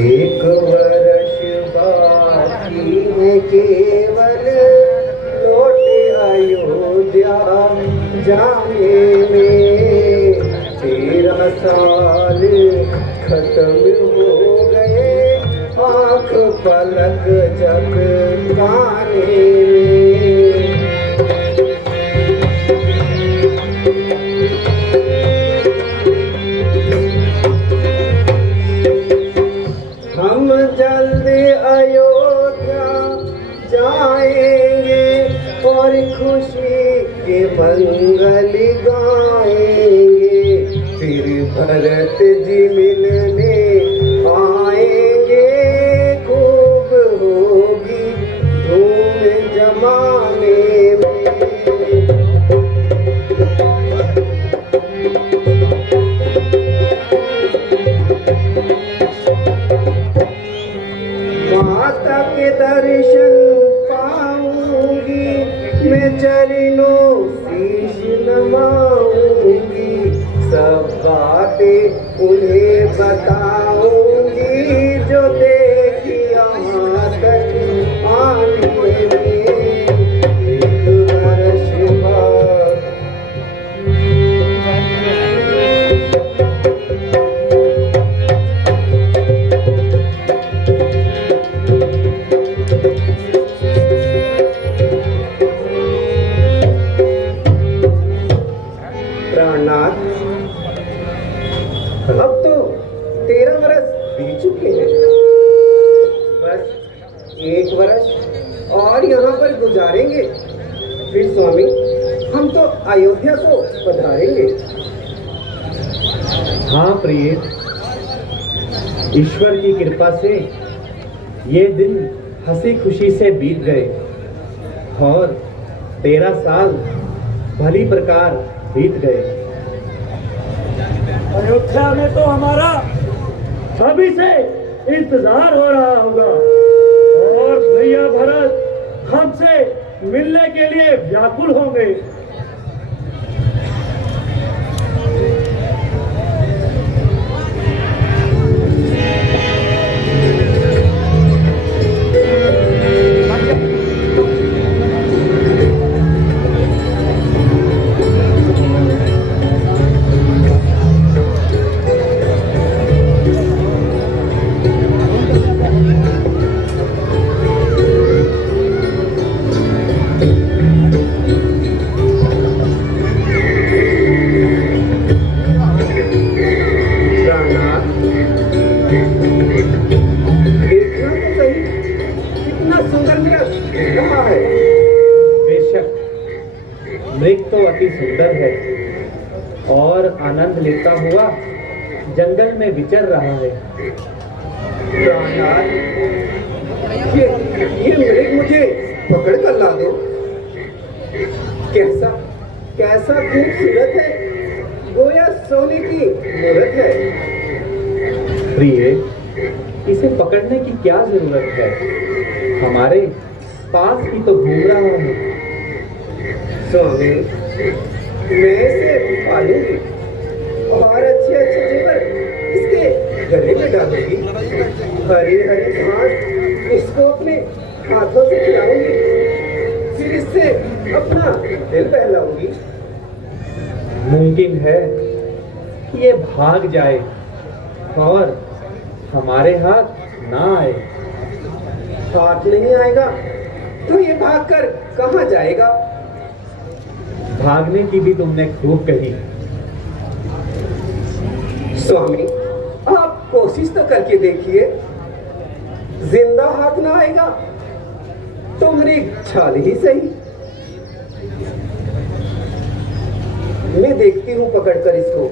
एक वर्ष बाकी है केवल लौट अयोध्या जाने में। 13 साल खत्म हो गए आँख पलक झपकाने में। हम जल्दी अयोध्या जाएंगे और खुशी के मंगल गाएंगे। फिर भरत जी मिलने आएंगे, खूब होगी धूम जमाने में। माता के दर्शन पाऊंगी, मैं चरणों शीश नमाऊंगी। सब बातें उन्हें बताऊंगी जो देखी यहाँ तक आने में। एक वर्ष बाद प्राणनाथ, अब तो 13 वर्ष बीत चुके हैं। बस 1 वर्ष और यहाँ पर गुजारेंगे, फिर स्वामी हम तो अयोध्या को पधारेंगे। हाँ प्रिय, ईश्वर की कृपा से ये दिन हंसी खुशी से बीत गए और 13 साल भली प्रकार बीत गए। अयोध्या में तो हमारा अभी से इंतजार हो रहा होगा और भैया भरत हमसे मिलने के लिए व्याकुल होंगे। मृग तो अति सुंदर है और आनंद लेता हुआ जंगल में विचर रहा है। प्राणनाथ, ये मृग मुझे पकड़ कर ला दो। कैसा कैसा खूबसूरत है, गोया सोने की मूरत है। प्रिय, इसे पकड़ने की क्या जरूरत है, हमारे पास ही तो घूम रहा है। स्वामी, मैं इसे पालूंगी और अच्छे अच्छे जेवर इसके गले में डालूंगी। हरी हरी घास इसको अपने हाथों से खिलाऊंगी, फिर इससे अपना दिल बहलाऊंगी। मुमकिन है कि ये भाग जाए और हमारे हाथ ना आए। हाथ नहीं आएगा तो ये भागकर कहाँ जाएगा? भागने की भी तुमने खूब कही। स्वामी, आप कोशिश तो करके देखिए। जिंदा हाथ ना आएगा तो मृग छाल ही सही। मैं देखती हूँ पकड़कर इसको।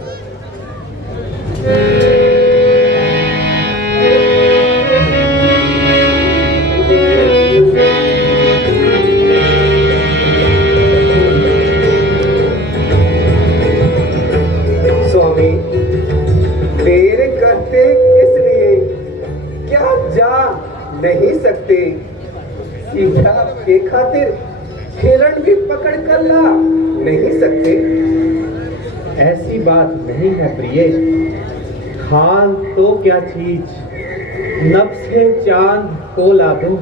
स्वामी, देर करते इसलिए क्या जा नहीं सकते? सीता के खातिर हिरण भी पकड़ कर ला नहीं सकते? ऐसी बात नहीं है प्रिय, खाल तो क्या चीज, नभ से चांद को ला दूं,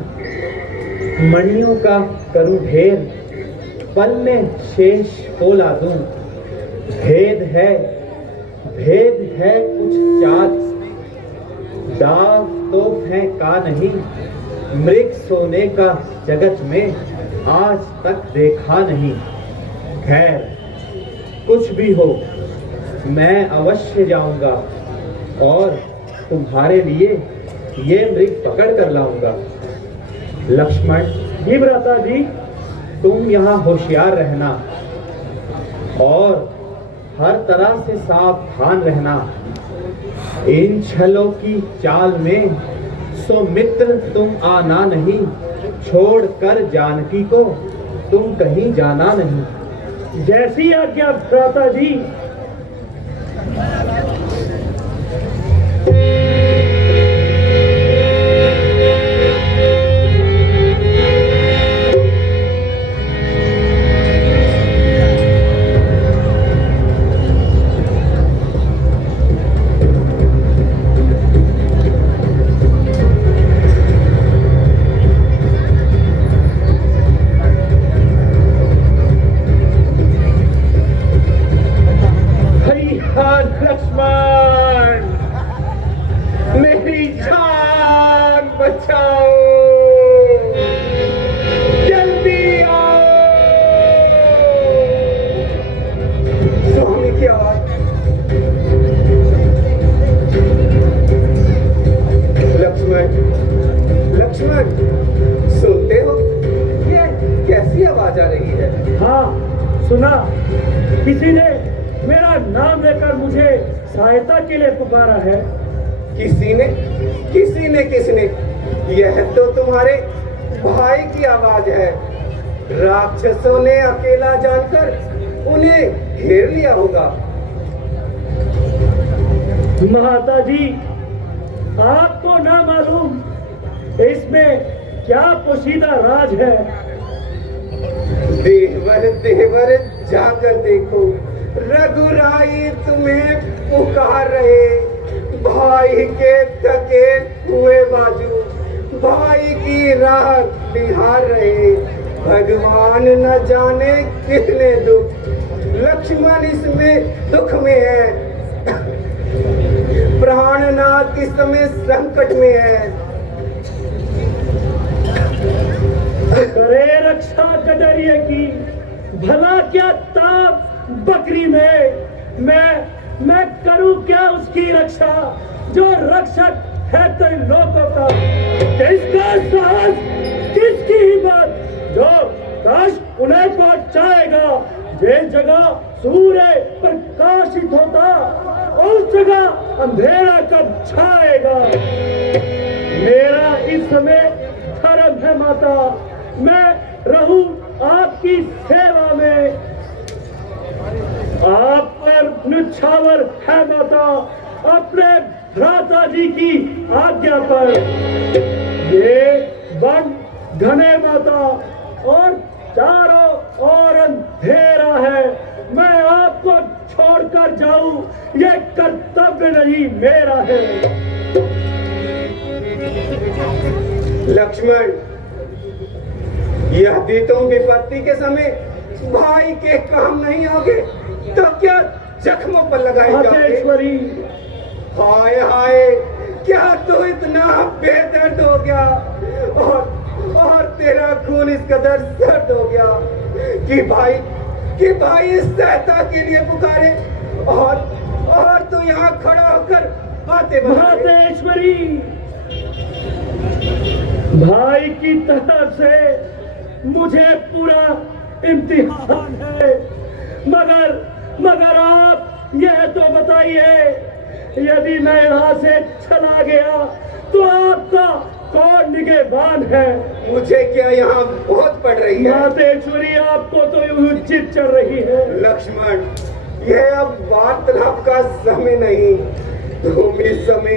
मणियों का करूं ढेर, पल में शेष को ला दूं। भेद है कुछ चाल, दाव तो फेंका नहीं, मृग सोने का जगत में आज तक देखा नहीं। खैर कुछ भी हो, मैं अवश्य जाऊंगा और तुम्हारे लिए ये मृग पकड़ कर लाऊंगा। लक्ष्मण, जी भ्राता जी। तुम यहाँ होशियार रहना और हर तरह से सावधान रहना। इन छलों की चाल में सुमित्र तुम आना नहीं, छोड़कर जानकी को तुम कहीं जाना नहीं। जैसी आज्ञा भ्राता जी। लक्ष्मण, मेरी जान बचाओ, जल्दी आओ। स्वामी की आवाज। लक्ष्मण, सुनते हो? ये कैसी आवाज आ रही है? हाँ सुना, किसी ने मेरा नाम लेकर मुझे सहायता के लिए पुकारा है। किसने? यह तो तुम्हारे भाई की आवाज है। राक्षसों ने अकेला जानकर उन्हें घेर लिया होगा। माता जी, आपको ना मालूम इसमें क्या पोशीदा राज है। देवर जाकर देखो, रघुराई तुम्हें पुकार रहे। भाई के थके हुए बाजू भाई की राह निहार रहे। भगवान न जाने कितने दुख, लक्ष्मण इसमें दुख में है। प्राणनाथ इस समय संकट में है। करे रक्षा गडरिए की, भला क्या ताप बकरी में। मैं करूं क्या उसकी रक्षा, जो रक्षक है तेरे लोगों का। किसका साहस, किसकी हिम्मत, जो कष्ट उन्हें पहुंचाएगा। जिस जगह सूर्य प्रकाशित होता, उस जगह अंधेरा कब छाएगा। मेरा इस समय धर्म है माता, मैं रहूं आपकी सेवा में। आप पर न्यौछावर है माता, अपने भ्राता जी की आज्ञा पर। ये वन घने माता और चारों ओर अंधेरा है। मैं आपको छोड़कर जाऊं, ये कर्तव्य नहीं मेरा है। लक्ष्मण, यदि तुम विपत्ति के समय भाई के काम नहीं आओगे तो क्या जख्मों पर लगाए जाओगे? हाय हाय, क्या तू इतना बेदर्द हो गया और तेरा खून इस कदर सर्द हो गया कि भाई इस सहायता के लिए पुकारे और तू यहाँ खड़ा होकर बातें महातेश्वरी, भाई की तरफ से मुझे पूरा इम्तिहान है। मगर आप यह तो बताइए, यदि मैं यहाँ से चला गया तो आपका कौन निगहबान है? मुझे क्या यहाँ बहुत पड़ रही है? मातेश्वरी, आपको तो उचित चल रही है। लक्ष्मण, यह अब वार्तालाप का समय नहीं। तुम इस समय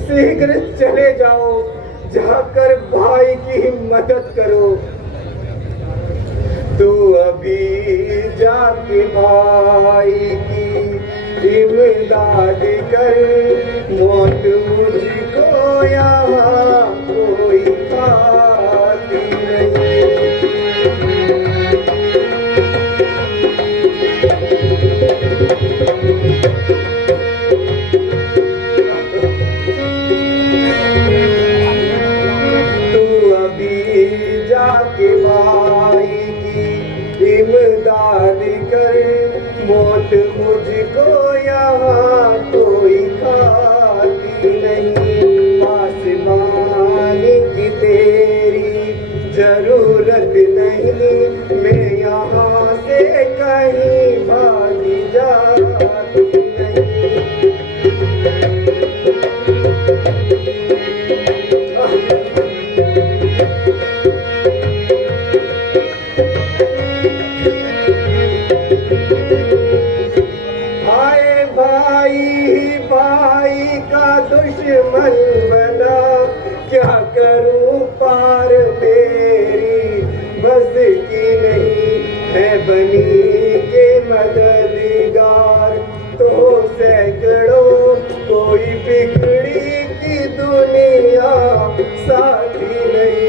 शीघ्र चले जाओ, जाकर भाई की मदद करो। तू अभी जाके भाई की इमदाद कर, मौत मुझको यहाँ कोई खाती नहीं। तू अभी जाके भाई की इमदाद कर, मौत मुझको यहाँ कोई खाती नहीं। आसमानी की तेरी जरूरत नहीं, मैं यहाँ से कहीं भागी जाती नहीं। हाय भाई भाई का दुश्मन बना, क्या करूं पार मेरी बस की नहीं है। बनी के मददगार तो सैकड़ों, कोई बिगड़ी की दुनिया साथी नहीं।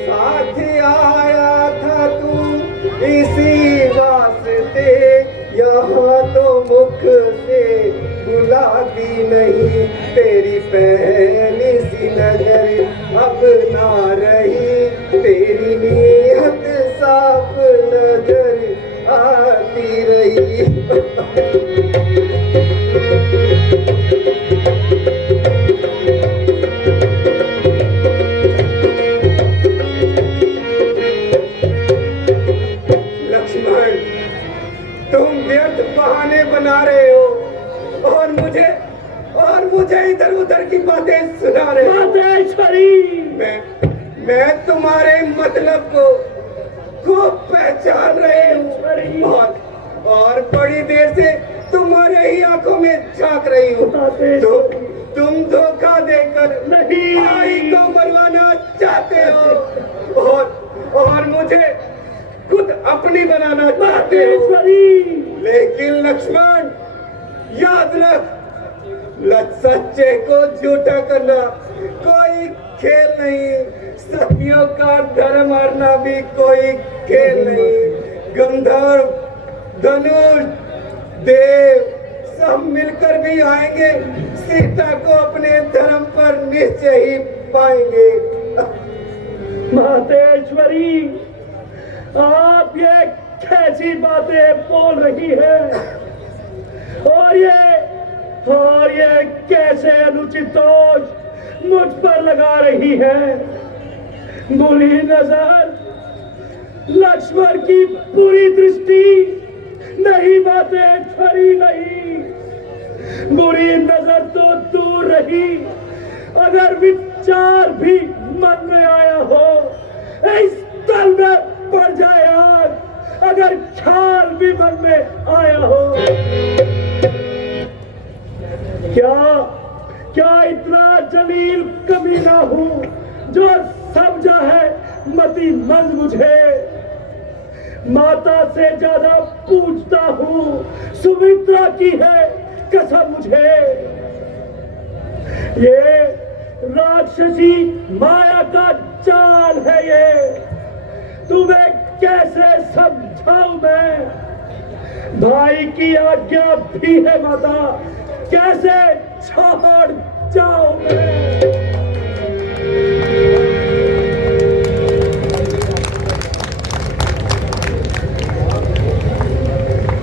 साथ आया था तू इसी वास्ते, यहाँ तो मुख से बुलाती नहीं। तेरी पहली सी नजर अब ना रही, तेरी नीयत साफ नजर आती रही। लक्ष्मण, तुम व्यर्थ बहाने बना रहे हो और मुझे इधर उधर की बातें सुना रहे हो। मातेश्वरी, मैं तुम्हारे मतलब को पहचान रहे हूँ और बड़ी देर से तुम्हारे ही आंखों में झांक रही हूँ। तुम धोखा देकर नहीं, भाई को मरवाना चाहते हो और मुझे खुद अपनी बनाना चाहते हो। लेकिन लक्ष्मण, याद रख, सच्चे को झूठा करना कोई खेल नहीं, सतियों का धर्म मारना भी कोई खेल नहीं। गंधर्व, धनुष, देव सब मिलकर भी आएंगे, सीता को अपने धर्म पर निश्चय ही पाएंगे। मातेश्वरी, आप ये कैसी बातें बोल रही है और ये कैसे अनुचित दोष मुझ पर लगा रही है। बुरी नजर, लक्ष्मण की बुरी दृष्टि नहीं मातेश्वरी, नहीं। बुरी नजर तो दूर रही, अगर विचार भी मन में आया हो, इस तल में पड़ जाए आग, अगर ख्याल भी मन में आया हो। क्या इतना जलील कमीना हूँ जो समझा है मति मंद मुझे। माता से ज्यादा पूछता हूँ, सुमित्रा की है कसम मुझे। ये राक्षसी माया का चाल है ये, तुम्हें कैसे समझाऊं मैं। भाई की आज्ञा भी है माता, कैसे छोड़ जाऊं मैं।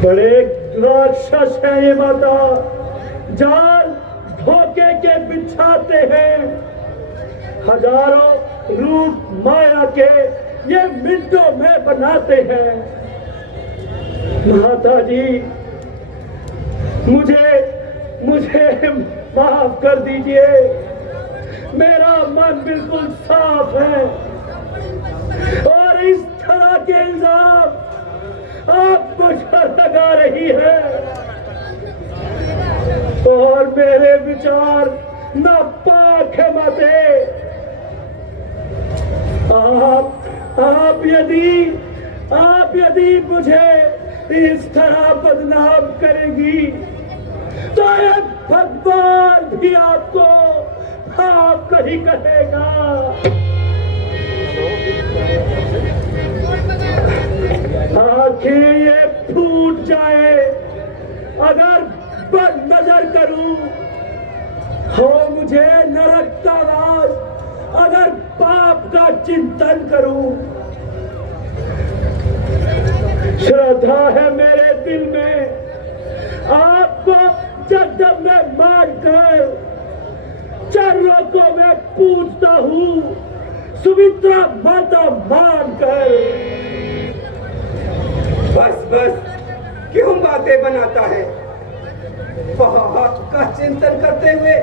बड़े राक्षस है ये माता, जाल धोखे के बिछाते हैं। हजारों रूप माया के ये मिनटों में बनाते हैं। माता जी, मुझे माफ कर दीजिए, मेरा मन बिल्कुल साफ है और इस तरह के इल्जाम आप मुझ पर लगा रही है। और मेरे विचार नापाक है माते। आप यदि मुझे इस तरह बदनाम करेंगी तो ये भगवान भी आपको आप नहीं कहेगा। आंखें ये फूट जाए अगर बद नजर करूं, हो मुझे नरक का वास अगर पाप का चिंतन करूं। श्रद्धा है मेरे दिल में आपको जब मैं मानकर चरणों को मैं पूजता हूँ, सुमित्रा माता मानकर। बस क्यों बातें बनाता है? पाप का चिंतन करते हुए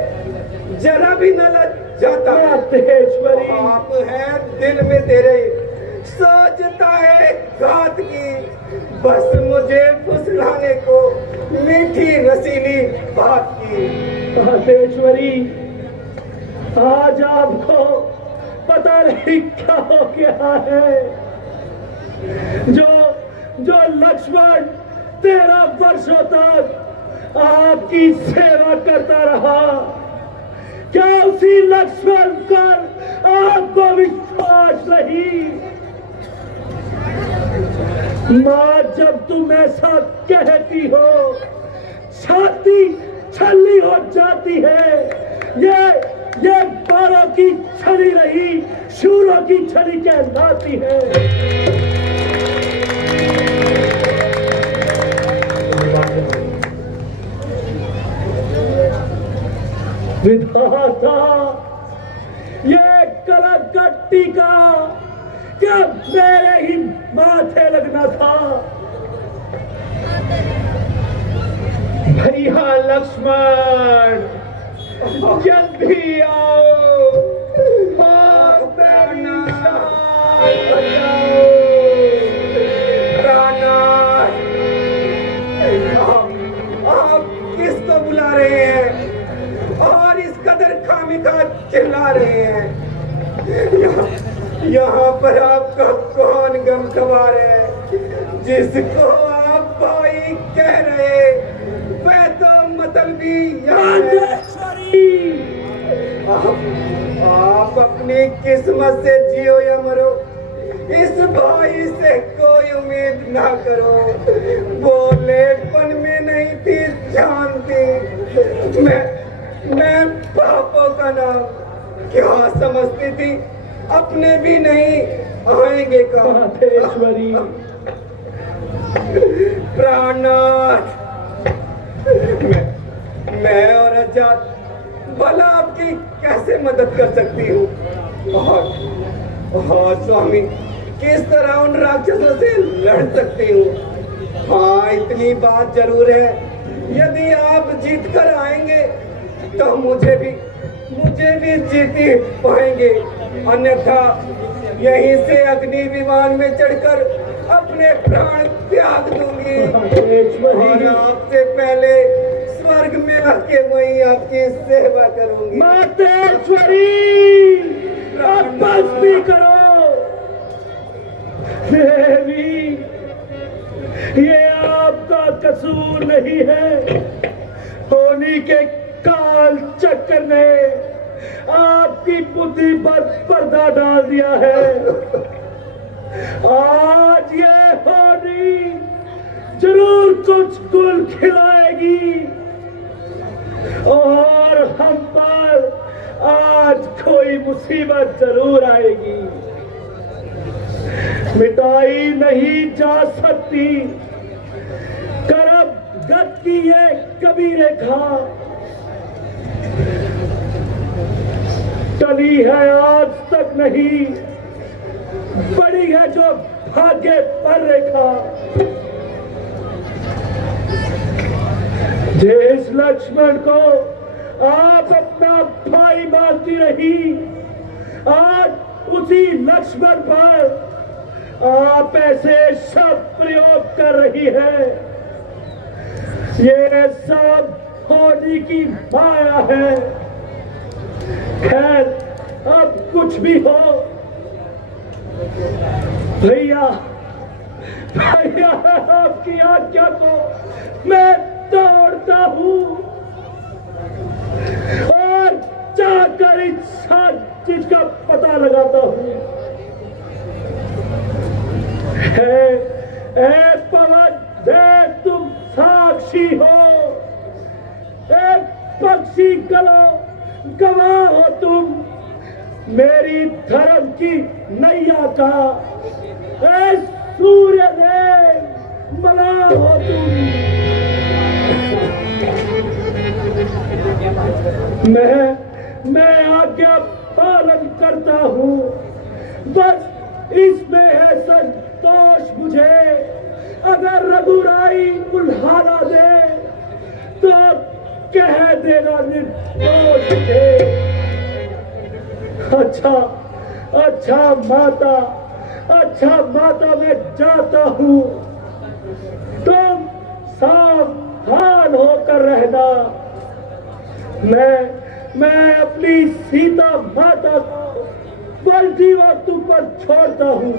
जरा भी न लज जाता है। पाप है दिल में तेरे, सोचता है घात की, बस मुझे फुसलाने को मीठी रसीली बात की। मातेश्वरी, आज आपको पता नहीं क्या हो गया है। जो लक्ष्मण 13 वर्षों तक आपकी सेवा करता रहा, क्या उसी लक्ष्मण पर आपको विश्वास नहीं? मां, जब तुम ऐसा कहती हो छाती छल्ली हो जाती है। ये बारों की छड़ी रही शूरों की छड़ी कहलाती है। विधाता, ये कलंक का टीका क्या मेरे ही माथे लगना था? भैया लक्ष्मण, जल्दी आओ, आप किसको बुला रहे हैं और इस कदर खामिखा चिल्ला रहे हैं? यहाँ पर आपका कौन गम सवार है? जिसको आप भाई कह रहे वह तो मतलबी आप अपनी किस्मत से जियो या मरो, इस भाई से कोई उम्मीद ना करो। बोलेपन में नहीं थी जानती, मैं पापों का नाम क्या समझती थी, अपने भी नहीं आएंगे कहाँ? प्राणनाथ, मैं और आजाद भला आपकी कैसे मदद कर सकती हूँ? और स्वामी, किस तरह उन राक्षसों से लड़ सकती हूँ? हाँ, इतनी बात जरूर है, यदि आप जीत कर आएंगे तो मुझे भी जीत ही पाएंगे, अन्यथा यहीं से अग्नि विमान में चढ़कर अपने प्राण त्याग दूंगी और आपसे पहले स्वर्ग में आके वहीं आपकी सेवा करूंगी। मातेश्वरी, अब बस भी करो। देवी, ये आपका कसूर नहीं है। होनी के काल चक्कर ने आपकी बुद्धि पर पर्दा डाल दिया है। आज ये होनी जरूर कुछ गुल खिलाएगी और हम पर आज कोई मुसीबत जरूर आएगी। मिटाई नहीं जा सकती करब गत की ये कभी रेखा, टली है आज तक नहीं, बड़ी है जो भाग्य पर रेखा। जिस लक्ष्मण को आप अपना भाई मानती रही, आज उसी लक्ष्मण पर आप ऐसे सब प्रयोग कर रही है। ये सब होने की माया है। खैर, अब कुछ भी हो, भैया भैया आपकी आज्ञा को मैं तोड़ता हूँ और जाकर इस चीज का पता लगाता हूँ। पवन देख, तुम साक्षी हो, एक पक्षी गवाह हो तुम मेरी धर्म की नैया का। सूर्य देव मना हो तुम। मैं आज्ञा पालन करता हूँ, बस इसमें है संतोष मुझे। अगर रघुराई उल्हाना दे तो कह देना निर्दोष थे। अच्छा माता मैं जाता हूँ, तुम सावधान होकर रहना। मैं अपनी सीता माता को बल्टी वस्तु पर छोड़ता हूँ।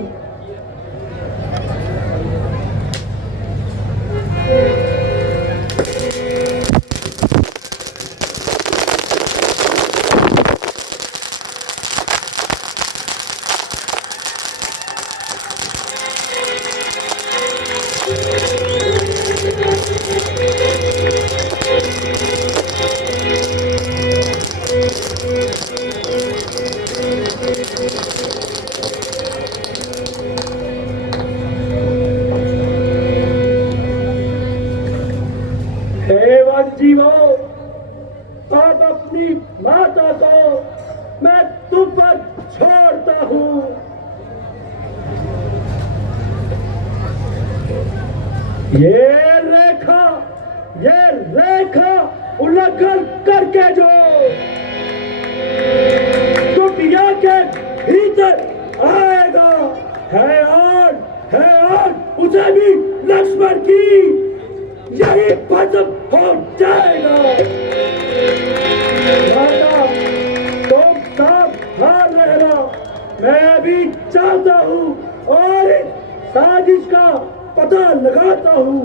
जीवो, अब अपनी माता को मैं तुम पर छोड़ता हूँ। ये रेखा उल्लंघन करके जो कुटिया के भीतर आएगा है और उसे भी लक्ष्मण की यही भस्म हो जाएगा। तुम सावधान रहना, मैं भी चाहता हूँ और इस साजिश का पता लगाता हूँ।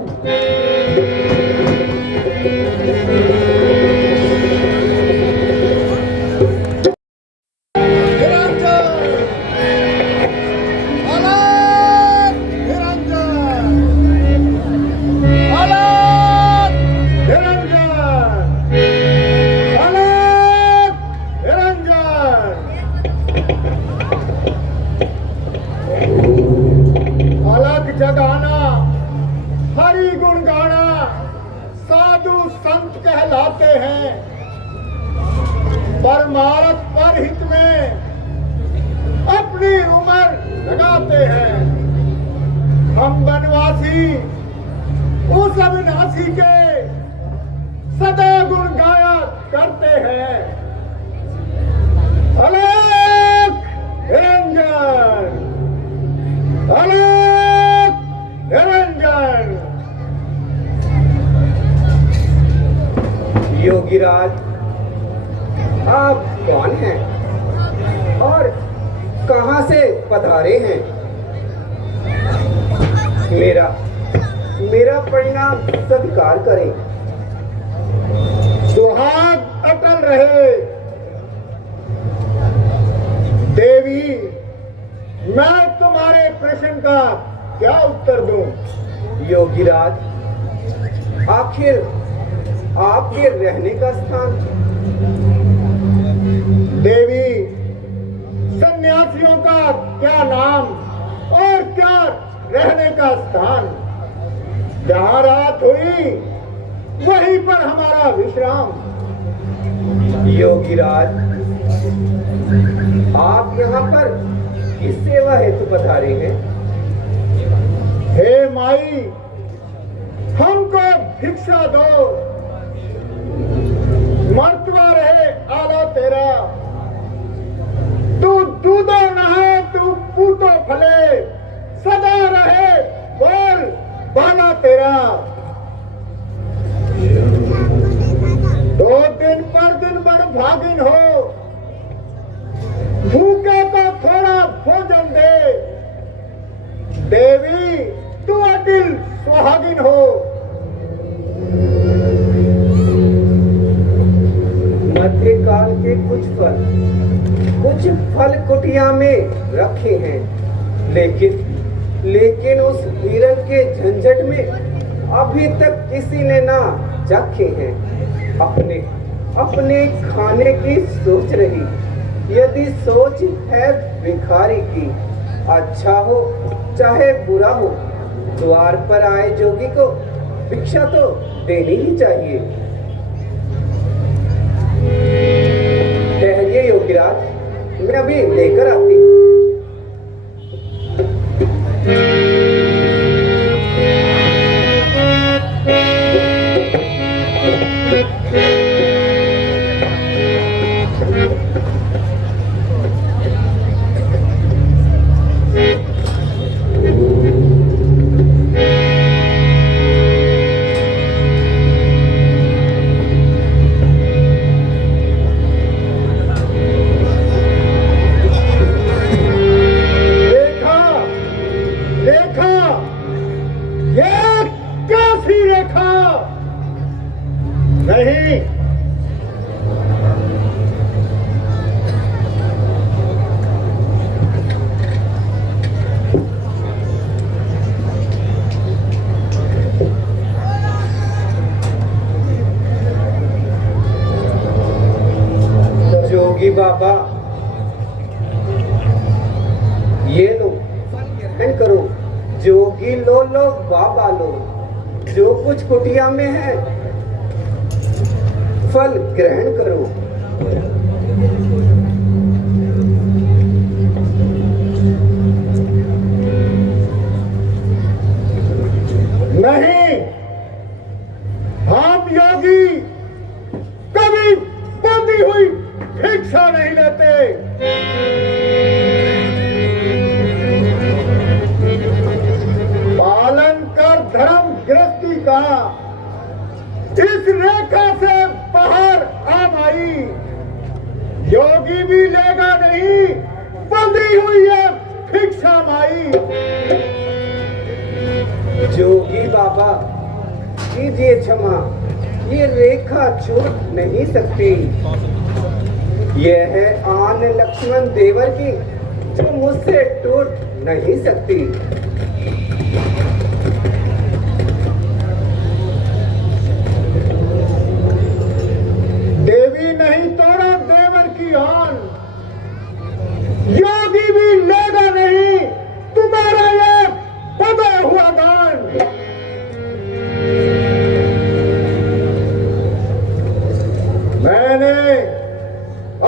जगाना, हरि गुण गाना साधु संत कहलाते हैं। परमार्थ पर हित में अपनी उम्र लगाते हैं। हम वनवासी उस अविनाशी के सदा गुण गाया करते हैं। अलग निरंजन, अलग निरंजन। योगीराज, आप कौन हैं और कहां से पधारे हैं? मेरा परिणाम स्वीकार करें। सुहाग अटल रहे। देवी, मैं तुम्हारे प्रश्न का क्या उत्तर दूं? योगीराज, आखिर आपके रहने का स्थान? देवी, सन्यासियों का क्या नाम और क्या रहने का स्थान? जहाँ रात हुई वहीं पर हमारा विश्राम। योगीराज, आप यहाँ पर किस सेवा हेतु पधारे हैं? हे माई, हमको भिक्षा दो। मर्तवा रहे आला तेरा, तू दूधो नहा तू पूतो फले, सदा रहे बोल बाला तेरा। स्वाधीन हो। मध्यकाल के कुछ फल कुटिया में रखे हैं, लेकिन उस हिरण के झंझट में अभी तक किसी ने ना चखे हैं। अपने खाने की सोच रही, यदि सोच है भिखारी की, अच्छा हो चाहे बुरा हो, द्वार पर आए जोगी को भिक्षा तो देनी ही चाहिए। ठहरिए योगीराज, मैं अभी लेकर आती हूँ। नहीं, जोगी बाबा, ये लो, ग्रहण करो। जोगी लो बाबा लो, जो कुछ कुटिया में है फल ग्रहण करो। नहीं, हम योगी कभी बंधी हुई भिक्षा नहीं लेते। पालन कर धर्म गृहस्थी का, इस रेखा से बाहर आ भाई। योगी भी लेगा नहीं, बंधी हुई है भिक्षा माई। जोगी बाबा कीजिए क्षमा, ये रेखा छूट नहीं सकती। यह है आन लक्ष्मण देवर की, जो मुझसे टूट नहीं सकती। देवी नहीं तोड़ा देवर की आन, योगी भी लेगा नहीं तुम्हारा ये बंधा हुआ दान। मैंने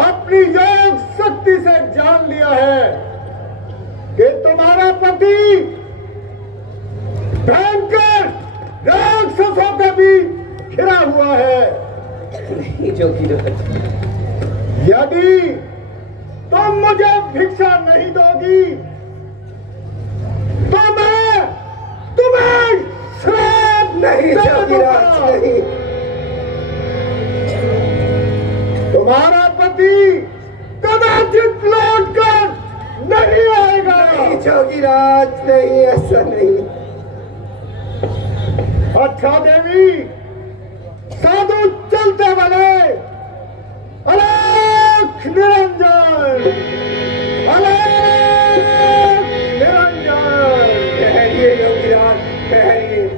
अपनी योग शक्ति से जान लिया है कि तुम्हारा पति भयंकर राक्षसों का भी घिरा हुआ है। नहीं जोगीराज, यदि तुम मुझे भिक्षा नहीं दोगी तो मैं तुम्हें श्राप नहीं जोगीराज, नहीं। तुम्हारा पति कदाचित लौट कर नहीं आएगा। नहीं जोगीराज, नहीं, ऐसा नहीं। अच्छा देवी, साधु चलते बने, अलख निरंजन, अलख निरंजन। ठहरिए योगीराज, ठहरिए।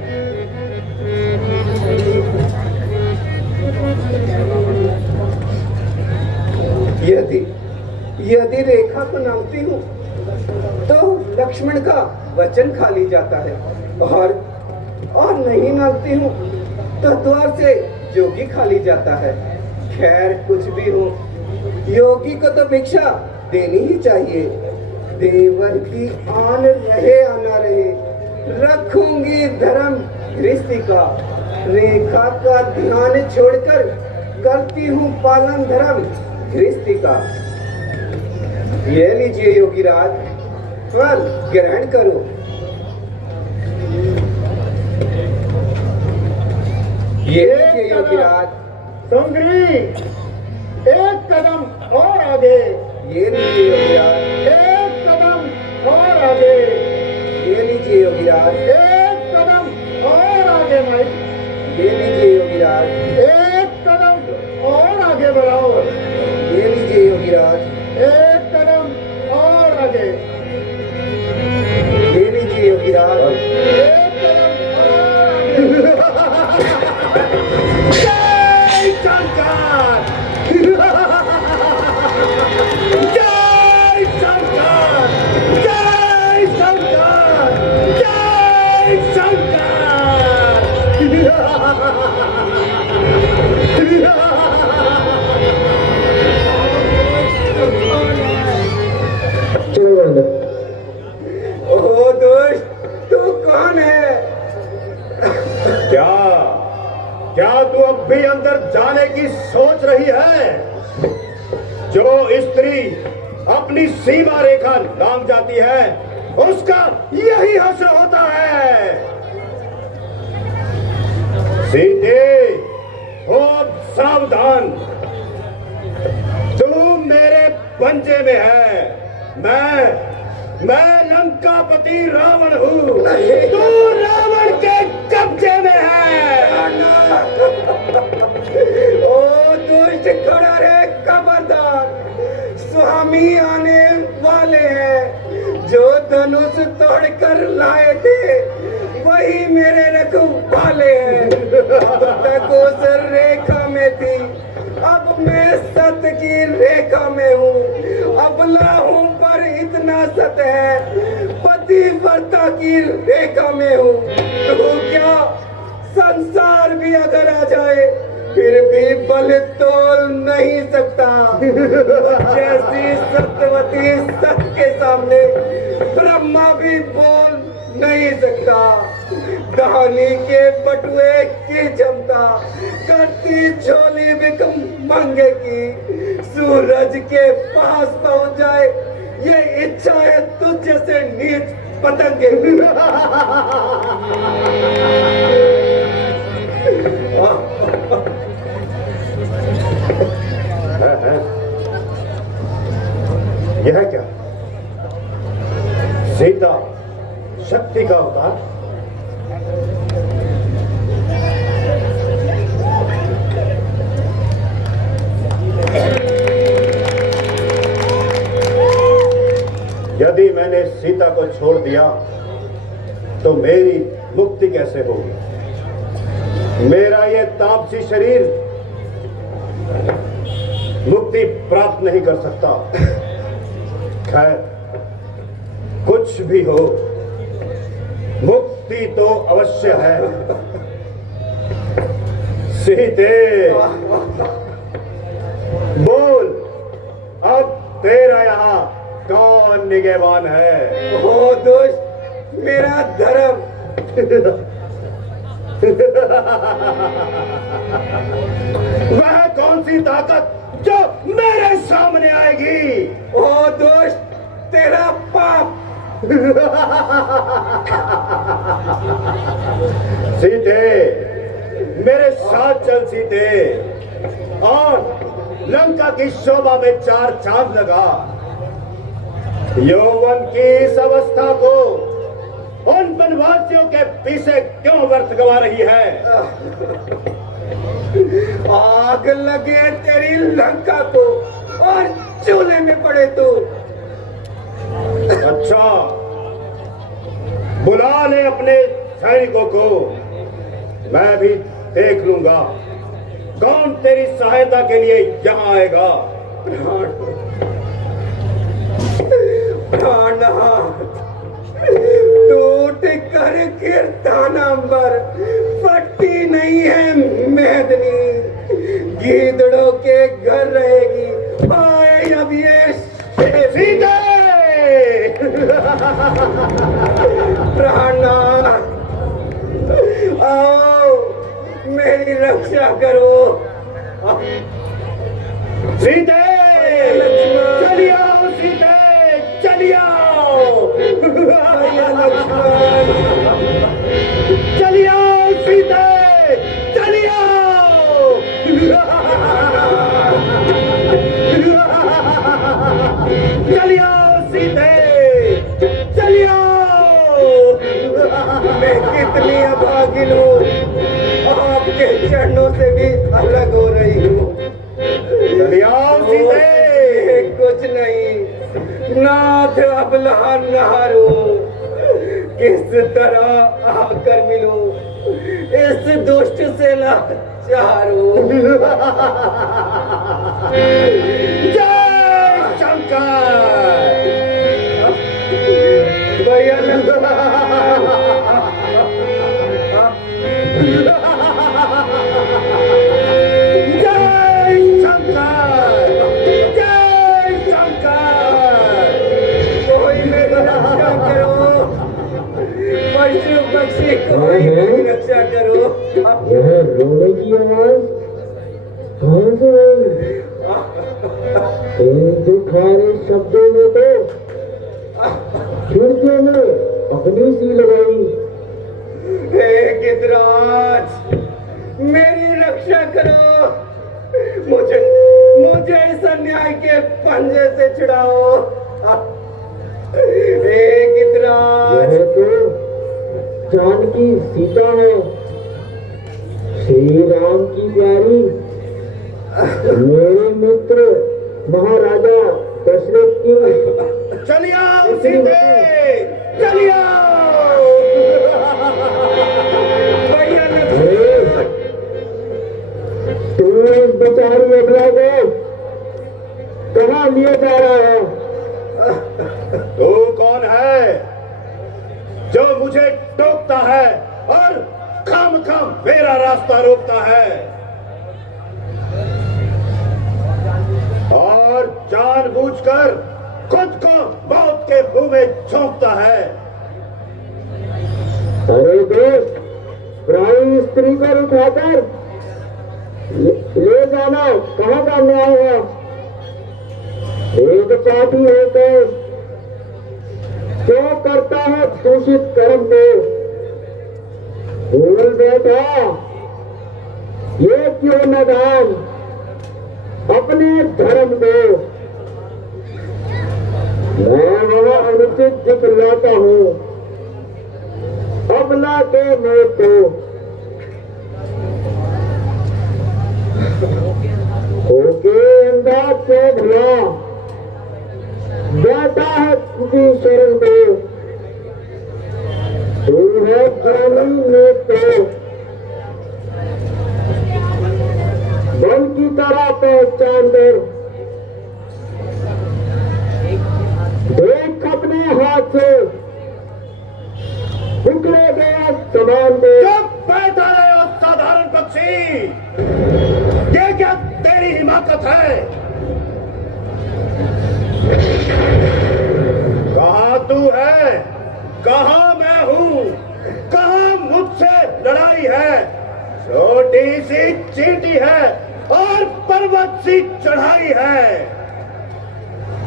यदि रेखा को नापती हूँ तो लक्ष्मण का वचन खा ली जाता है, और नहीं नापती हूँ तो द्वार से जोगी खा ली जाता है। खैर कुछ भी हो, योगी को तो भिक्षा देनी ही चाहिए। देवर की आन रहे आना रहे, रखूंगी धर्म गृहस्थी का। रेखा का ध्यान छोड़कर करती हूँ पालन धर्म गृहस्थी का। ये लीजिए योगीराज, फल ग्रहण करो। ये लीजिए योगीराज। सुंदरी, एक कदम और आगे। ये लीजिए योगीराज। एक कदम और आगे। ये लीजिए योगीराज। एक कदम और आगे भाई, ले लीजिए योगीराज, एक कदम और आगे बढ़ाओ, ले लीजिए योगीराज, एक कदम और आगे, ले लीजिए योगीराज, एक कदम और आगे। जय शंकर, जय शंकर, जय शंकर, जय शंकर। ओ दोस्त, तू कौन है? क्या क्या तू अब भी अंदर जाने की सोच रही है? जो स्त्री अपनी सीमा रेखा लांघ जाती है उसका यही हश्र होता है। सीते, खूब सावधान, तू मेरे पंजे में है। मैं लंकापति रावण हूँ, तू रावण के कब्जे में है। ओ दोस्त, खड़ा रहे, खबरदार, स्वामी आने वाले हैं। जो धनुष तोड़कर लाए थे वही मेरे रखवाले हैं। अब तक उस रेखा में थी, अब मैं सत्य की रेखा में हूँ। अबला हूँ पर इतना सत्य है, पतिव्रता की रेखा में हूँ। तो क्या संसार भी अगर आ जाए फिर भी बल तोल नहीं सकता। जैसी सत्यवती सत्य के सामने ब्रह्मा भी बोल नहीं सकता। कहानी के बटुए की क्षमता करती झोली बिकम मंगे की। सूरज के पास पहुंच जाए ये इच्छा है तुझ जैसे नीच पतंगे। यह क्या? सीता शक्ति का अवतार? यदि मैंने सीता को छोड़ दिया तो मेरी मुक्ति कैसे होगी? मेरा ये तापसी शरीर मुक्ति प्राप्त नहीं कर सकता। खैर, कुछ भी हो, मुक्ति तो अवश्य है। सीते, बोल, अब तेरा यहाँ कौन निगहबान है? ओ दोस्त, मेरा धर्म। वह कौन सी ताकत जो मेरे सामने आएगी? ओ दोस्त, तेरा पाप। सीते, मेरे साथ चल सीते, और लंका की शोभा में चार चांद लगा। यौवन की इस अवस्था को उन वनवासियों के पीछे क्यों व्यर्थ गवा रही है? आग लगे तेरी लंका को और चूल्हे में पड़े तू। अच्छा, बुला ले अपने सैनिकों को, मैं भी देख लूंगा कौन तेरी सहायता के लिए यहाँ आएगा। प्राणनाथ, टूट कर गिरता नंबर, फटती नहीं है मेदनी, गीदड़ों के घर रहेगी। आए अब ये सीते! प्राणनाथ, आओ मेरी रक्षा करो। सीते! चलिए आओ सीते, चलिए आओ। चलिए आओ सीते, चलिए आओ। चलिए आओ सीते, चलिए आओ। मैं कितनी अभागिन हूँ, अलग हो रही हूँ। सीते। कुछ नहीं नाथ, अब लहर नहारो, किस तरह आकर मिलो इस दुष्ट से लाचारो। जय शंकर। भैया जय शंकर, जय शंकर। कोई मेरी रक्षा करो, पशु पक्षी कोई मेरी रक्षा करो। यह रोने की आवाज कहाँ से आई? इन दुखारे शब्दों में तो खिड़कियों में अपनी सी लगाई। हे गिद्धराज, मेरी रक्षा करो, मुझे इस अन्याय के पंजे से छुड़ाओ। हे गिद्धराज। यह तो जानकी सीता है, श्री राम की प्यारी, मेरे मित्र महाराजा दशरथ की। चलिए आओ सीते, चलिए आओ। अरे तू इस बेचारी अबला को कहाँ लिए जा रहा है? तू कौन है जो मुझे टोकता है और खम मेरा रास्ता रोकता है और जानबूझकर खुद को मौत के मुंह में झोंकता है? अरे दोस्त, प्राणी स्त्री को उठाकर ले जाना कहाँ का न्याय है? एक पापी होकर क्यों करता है दूषित कर्म को? भूल बैठा, ये क्यों नादान अपने धर्म को? मैं वह अनुचित दिखलाता हूँ अबला के मुंह को। होके अंदाज से भला बैठा है तुझी शरण को। तू है ज्ञानी नेत्र, बल की तरह पहचान कर देख अपने हाथ से उकड़े गया समान को। चुप बैठा रहे हो साधारण पक्षी, ये क्या तेरी हिमाकत है? कहाँ तू है, कहाँ मैं हूँ, कहाँ मुझसे लड़ाई है? छोटी सी चींटी है और पर्वत सी चढ़ाई है।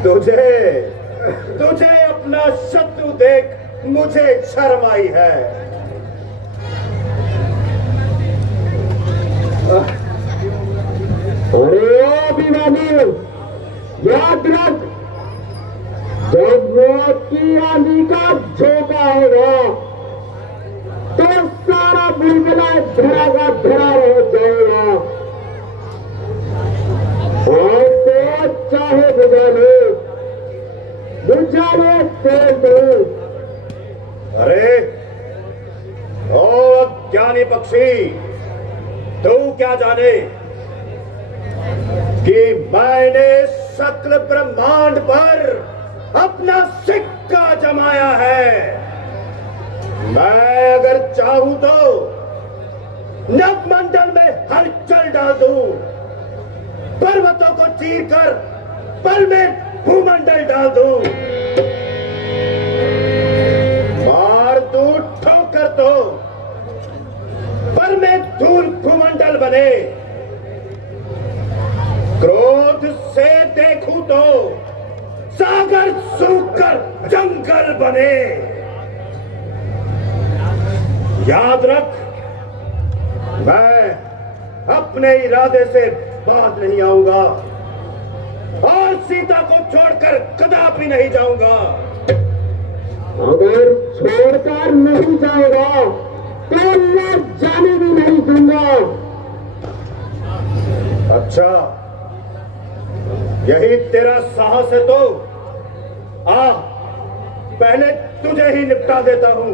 तुझे अपना शत्रु देख मुझे शर्म आई है। अरे ओ भिवानी, याद रख, जब मौत की आंधी का झोंका होगा तो सारा बुलबुला धरा का धरा रह जाएगा। और तो चाहे बुझा ले तेल दो। अरे ओ अज्ञानी पक्षी, तू क्या जाने कि मैंने सकल ब्रह्मांड पर अपना सिक्का जमाया है। मैं अगर चाहूं तो नवमंडल में हलचल डाल दूं, पर्वतों को चीरकर पल में भूमंडल डाल दूं, मार दूं ठोकर तो पर में धूल भूमंडल बने। क्रोध से देखूं तो सागर सूखकर जंगल बने। याद रख, मैं अपने इरादे से बाज नहीं आऊंगा और सीता को छोड़कर कदापि नहीं जाऊंगा। अगर छोड़कर नहीं जाएगा तो मैं जाने भी नहीं दूंगा। अच्छा, यही तेरा साहस है तो आ, पहले तुझे ही निपटा देता हूं।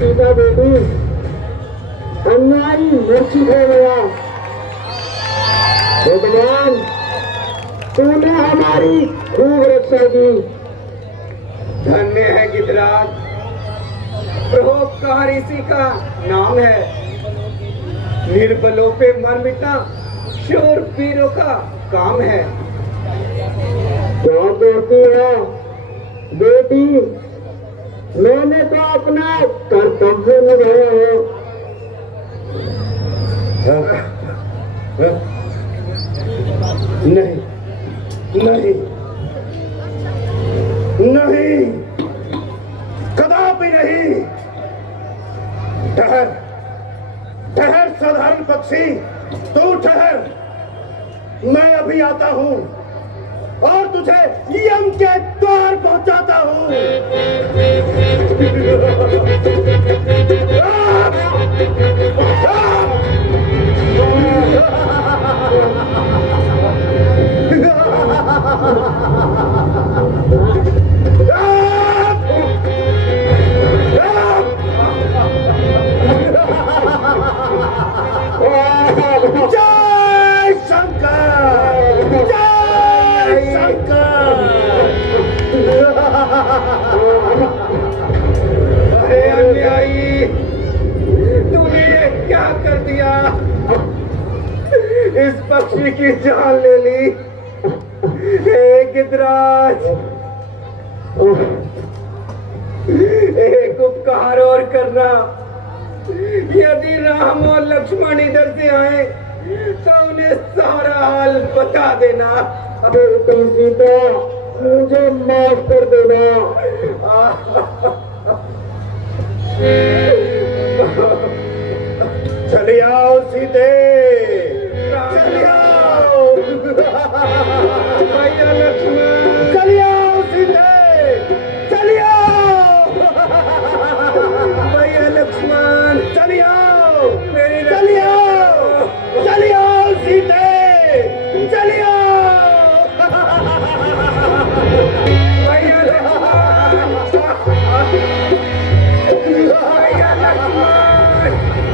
सीता बेटी अन्यायी मूर्छित हो गया। भगवान तूने हमारी खूब रक्षा की। धन्य है गिद्धराज, परोपकार इसी का नाम है। निर्बलों पे मर मिटना शूर वीरों का काम है। क्या कहती है बेटी? मैंने तो अपना कर्तव्य निभाया है। नहीं नहीं नहीं, कदापि नहीं। ठहर ठहर साधारण पक्षी, तू ठहर, मैं अभी आता हूं और तुझे यम के द्वार पहुंचाता हूं। जय शंकर, जय शंकर। अरे अन्यायी, तूने ये क्या कर दिया? इस पक्षी की जान ले ली। हे गिद्धराज, एक उपकार और करना। यदि राम और लक्ष्मण इधर से आए तो उन्हें सारा हाल बता देना। बेटी सीता, मुझे माफ कर देना। चलिए आओ सीते, चलिए आओ। भैया लक्ष्मण, चलिए आओ सीते, चलिए आओ। भैया लक्ष्मण, चलिए आओ, मेरी चलिए आओ, चलिए आओ सीते, चलिए आओ। भैया लक्ष्मण, भैया लक्ष्मण।